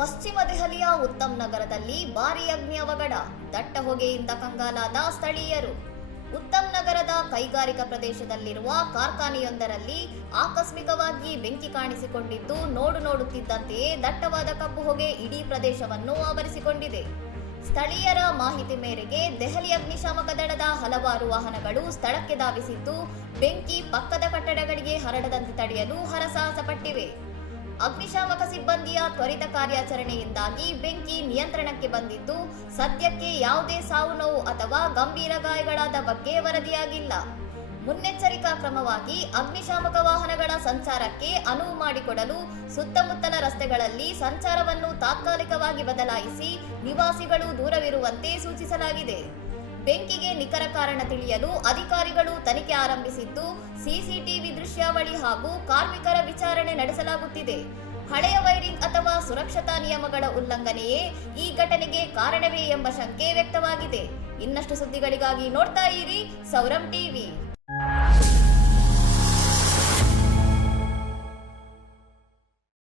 ಪಶ್ಚಿಮ ದೆಹಲಿಯ ಉತ್ತಮ್ ನಗರದಲ್ಲಿ ಭಾರೀ ಅಗ್ನಿ ಅವಘಡ, ದಟ್ಟ ಹೊಗೆಯಿಂದ ಕಂಗಾಲಾದ ಸ್ಥಳೀಯರು. ಉತ್ತಮ್ ನಗರದ ಕೈಗಾರಿಕಾ ಪ್ರದೇಶದಲ್ಲಿರುವ ಕಾರ್ಖಾನೆಯೊಂದರಲ್ಲಿ ಆಕಸ್ಮಿಕವಾಗಿ ಬೆಂಕಿ ಕಾಣಿಸಿಕೊಂಡಿದ್ದು, ನೋಡುತ್ತಿದ್ದಂತೆಯೇ ದಟ್ಟವಾದ ಕಪ್ಪು ಹೊಗೆ ಇಡೀ ಪ್ರದೇಶವನ್ನು ಆವರಿಸಿಕೊಂಡಿದೆ. ಸ್ಥಳೀಯರ ಮಾಹಿತಿ ಮೇರೆಗೆ ದೆಹಲಿ ಅಗ್ನಿಶಾಮಕ ದಳದ ಹಲವಾರು ವಾಹನಗಳು ಸ್ಥಳಕ್ಕೆ ಧಾವಿಸಿದ್ದು, ಬೆಂಕಿ ಪಕ್ಕದ ಕಟ್ಟಡಗಳಿಗೆ ಹರಡದಂತೆ ತಡೆಯಲು ಹರಸಾಹಸ ಪಟ್ಟಿವೆ. ಅಗ್ನಿಶಾಮಕ ಸಿಬ್ಬಂದಿಯ ತ್ವರಿತ ಕಾರ್ಯಾಚರಣೆಯಿಂದಾಗಿ ಬೆಂಕಿ ನಿಯಂತ್ರಣಕ್ಕೆ ಬಂದಿದ್ದು, ಸದ್ಯಕ್ಕೆ ಯಾವುದೇ ಸಾವು ನೋವು ಅಥವಾ ಗಂಭೀರ ಗಾಯಗಳಾದ ಬಗ್ಗೆ ವರದಿಯಾಗಿಲ್ಲ. ಮುನ್ನೆಚ್ಚರಿಕಾ ಕ್ರಮವಾಗಿ ಅಗ್ನಿಶಾಮಕ ವಾಹನಗಳ ಸಂಚಾರಕ್ಕೆ ಅನುವು ಮಾಡಿಕೊಡಲು ಸುತ್ತಮುತ್ತಲ ರಸ್ತೆಗಳಲ್ಲಿ ಸಂಚಾರವನ್ನು ತಾತ್ಕಾಲಿಕವಾಗಿ ಬದಲಾಯಿಸಿ ನಿವಾಸಿಗಳು ದೂರವಿರುವಂತೆ ಸೂಚಿಸಲಾಗಿದೆ. ಬೆಂಕಿಗೆ ನಿಖರ ಕಾರಣ ತಿಳಿಯಲು ಅಧಿಕಾರಿಗಳು ತನಿಖೆ ಆರಂಭಿಸಿದ್ದು, ಸಿಸಿಟಿವಿ ದೃಶ್ಯಾವಳಿ ಹಾಗೂ ಕಾರ್ಮಿಕರ ವಿಚಾರಣೆ ನಡೆಸಲಾಗುತ್ತಿದೆ. ಹಳೆಯ ವೈರಿಂಗ್ ಅಥವಾ ಸುರಕ್ಷತಾ ನಿಯಮಗಳ ಉಲ್ಲಂಘನೆಯೇ ಈ ಘಟನೆಗೆ ಕಾರಣವೇ ಎಂಬ ಶಂಕೆ ವ್ಯಕ್ತವಾಗಿದೆ. ಇನ್ನಷ್ಟು ಸುದ್ದಿಗಳಿಗಾಗಿ ನೋಡ್ತಾ ಇರಿ ಸೌರಂ ಟಿವಿ.